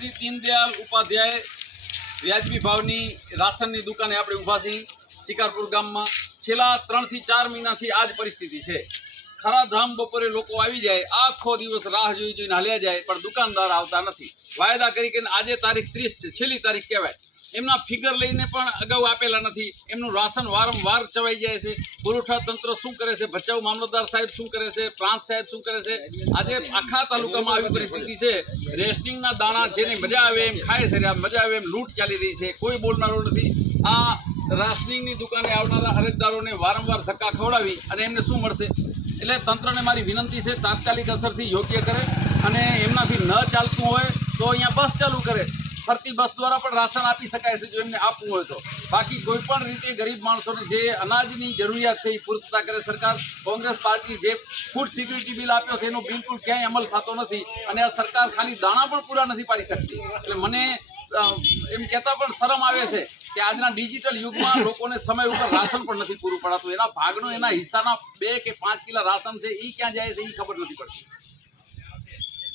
પંડિત દીનદયાળ ઉપાધ્યાય વ્યાજબી ભાવની રાશનની દુકાને આપણે ઊભા છીએ શિકારપુર ગામમાં। છેલ્લા 3 થી 4 મહિનાથી આ જ પરિસ્થિતિ છે। ખરા ધામ બપોરે લોકો આવી જાય, આખો દિવસ રાહ જોઈને હાલ્યા જાય, પણ દુકાનદાર આવતા નથી। વાયદા કરી કે આજે તારીખ 30 છે, છેલ્લી તારીખ કહેવાય, એમના ફિગર લઈને પણ અગાઉ આપેલા નથી। એમનું રાશન વારંવાર ચવાઈ જાય છે। પુરવઠા તંત્ર શું કરે છે, ભચાઉ મામલતદાર સાહેબ શું કરે છે, પ્રાંત સાહેબ શું કરે છે? આજે આખા તાલુકામાં આવી પરિસ્થિતિ છે। રેશનિંગના દાણા જેને મજા આવે એમ ખાય છે, મજા આવે એમ લૂંટ ચાલી રહી છે, કોઈ બોલનારો નથી। આ રાશનિંગની દુકાને આવનારા અરજદારોને વારંવાર ધક્કા ખવડાવી અને એમને શું મળશે? એટલે તંત્રને મારી વિનંતી છે, તાત્કાલિક અસરથી યોગ્ય કરે અને એમનાથી ન ચાલતું હોય તો અહીંયા બસ ચાલુ કરે। ફરતી બસ દ્વારા પણ રાશન આપી શકાય છે જો એમને આપવું હોય તો। બાકી કોઈ પણ રીતે ગરીબ માણસોને જે અનાજની જરૂરિયાત છે એ પૂર્તતા કરે સરકાર। કોંગ્રેસ પાર્ટી જે ફૂડ સિક્યુરિટી બિલ આપ્યો છે એનો બિલકુલ ક્યાંય અમલ થતો નથી અને આ સરકાર ખાલી દાણા પણ પૂરા નથી પાડી શકતી। એટલે મને એમ કહેતા પણ શરમ આવે છે કે આજના ડિજિટલ યુગમાં લોકોને સમય ઉપર રાશન પણ નથી પૂરું પડાતું। એના ભાગનો એના હિસ્સાના 2 કે 5 કિલો રાશન છે એ ક્યાં જાય છે એ ખબર નથી પડતી।